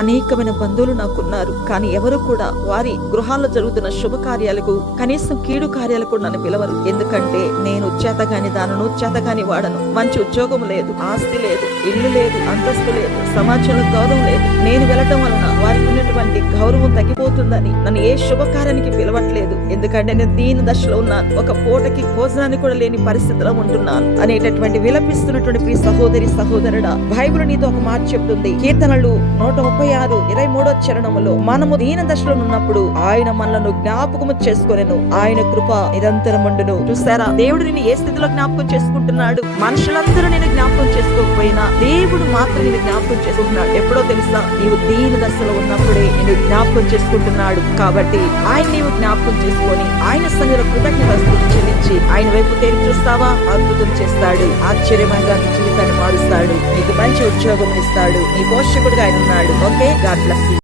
అనేకమైన బంధువులు నాకున్నారు, కానీ ఎవరు కూడా వారి గృహాల్లో జరుగుతున్న శుభకార్యాలకు, కనీసం కీడు కార్యాలకు నన్ను పిలవరు. ఎందుకంటే నేను చేతగాని దానను, చేతగాని వాడను. మంచి ఉద్యోగం లేదు, ఆస్తి లేదు, ఇల్లు లేదు, అంతస్తు లేదు, సమాజంలో గౌరవం లేదు. నేను వెళ్ళటం వలన వారికి ఉన్నటువంటి గౌరవం తగ్గిపోతుందని నన్ను ఏ శుభకార్యానికి పిలవట్లేదు. ఎందుకంటే నేను దీని దశలో ఉన్నాను, ఒక పూటకి భోజనాన్ని కూడా లేని పరిస్థితిలో ఉంటున్నాను అనేటటువంటి విలపిస్తున్నటువంటి ప్రియ సహోదరి సహోదరుడా, బైబిల్ నీతో ఒక మాట చెప్తుంది. కీర్తనలు 136:23 చరణములో, మనము దీన దశలో ఉన్నప్పుడు ఆయన మనలను జ్ఞాపకము చేసుకొనెను, ఆయన కృప నిరంతరముండును. చూసారా, దేవుడు నిన్ను ఏ స్థితిలో జ్ఞాపకం చేసుకుంటున్నాడు? మనుషులందరూ నేను జ్ఞాపకం చేసుకోకపోయినా దేవుడు మాత్రం నేను జ్ఞాపకం చేసుకుంటున్నాడు. ఎప్పుడో తెలుసా? నీవు దీన దశలో ఉన్నప్పుడే నేను జ్ఞాపకం చేసుకుంటున్నాడు. కాబట్టి ఆయన నీవు జ్ఞాపకం చేసుకొని ఆయన సన్నిధిలో కృతజ్ఞతాస్తుతులు చెల్లించి ఆయన వైపు తేరి చూస్తావా? అద్భుతం చేస్తాడు. ఆశ్చర్యంగా నీ జీవితాన్ని మారుస్తాడు. నీకు మంచి ఉద్యోగం ఇస్తాడు. నీ పోషకుడుగా ఆయన ఉన్నాడు. Okay, God bless you.